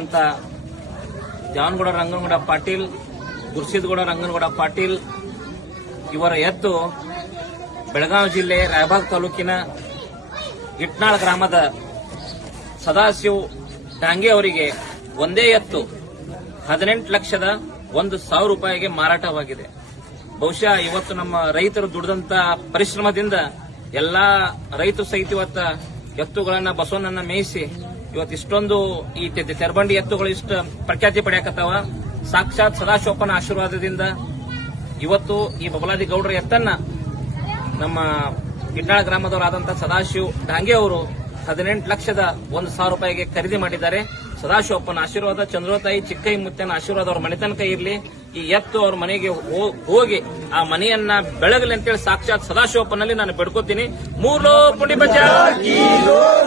ಅಂತ ಜಾನ್ಗೌಡ ರಂಗನಗೌಡ ಪಾಟೀಲ್ ಗುರ್ಸಿದ್ಗೌಡ ರಂಗನಗೌಡ ಪಾಟೀಲ್ ಇವರ ಎತ್ತು ಬೆಳಗಾವಿ ಜಿಲ್ಲೆ ರಾಯಬಾಗ್ ತಾಲೂಕಿನ ಇಟ್ನಾಳ್ ಗ್ರಾಮದ ಸದಾಶಿವ್ ಡಾಂಗೆ ಅವರಿಗೆ ಒಂದೇ ಎತ್ತು ಹದಿನೆಂಟು ಲಕ್ಷದ ಒಂದು ಸಾವಿರ ರೂಪಾಯಿಗೆ ಮಾರಾಟವಾಗಿದೆ ಬಹುಶಃ ಇವತ್ತು ನಮ್ಮ ರೈತರು ದುಡಿದಂತ ಪರಿಶ್ರಮದಿಂದ ಎಲ್ಲಾ ರೈತರು ಸಹಿತ ಇವತ್ತ ಎತ್ತುಗಳನ್ನ ಬಸವನನ್ನ ಮೇಯಿಸಿ ಇವತ್ತು ಇಷ್ಟೊಂದು ಈ ತೆರಬಂಡಿ ಎತ್ತುಗಳು ಇಷ್ಟು ಪ್ರಖ್ಯಾತಿ ಪಡೆಯಕತ್ತಾವ ಸಾಕ್ಷಾತ್ ಸದಾಶಿವಪ್ಪನ ಆಶೀರ್ವಾದದಿಂದ ಇವತ್ತು ಈ ಬಬಲಾದಿ ಗೌಡರ ಎತ್ತನ್ನ ನಮ್ಮ ಗಿಡ್ನಾಳ ಗ್ರಾಮದವರಾದಂತಹ ಸದಾಶಿವ್ ಡಾಂಗೆ ಅವರು ಹದಿನೆಂಟು ಲಕ್ಷದ ಒಂದು ಸಾವಿರ ರೂಪಾಯಿಗೆ ಖರೀದಿ ಮಾಡಿದ್ದಾರೆ ಸದಾಶಿವಪ್ಪನ ಆಶೀರ್ವಾದ ಚಂದ್ರೋತಾಯಿ ಚಿಕ್ಕೈ ಮುತ್ತನ ಆಶೀರ್ವಾದ ಅವರ ಮನೆ ತನಕ ಇರಲಿ ಈ ಎತ್ತು ಅವ್ರ ಮನೆಗೆ ಹೋಗಿ ಆ ಮನೆಯನ್ನ ಬೆಳಗಲಿ ಅಂತೇಳಿ ಸಾಕ್ಷಾತ್ ಸದಾಶಿವಪ್ಪನಲ್ಲಿ ನಾನು ಬಿಡ್ಕೋತೀನಿ ಮೂರು ಪುಂಡಿ ಬಜಾ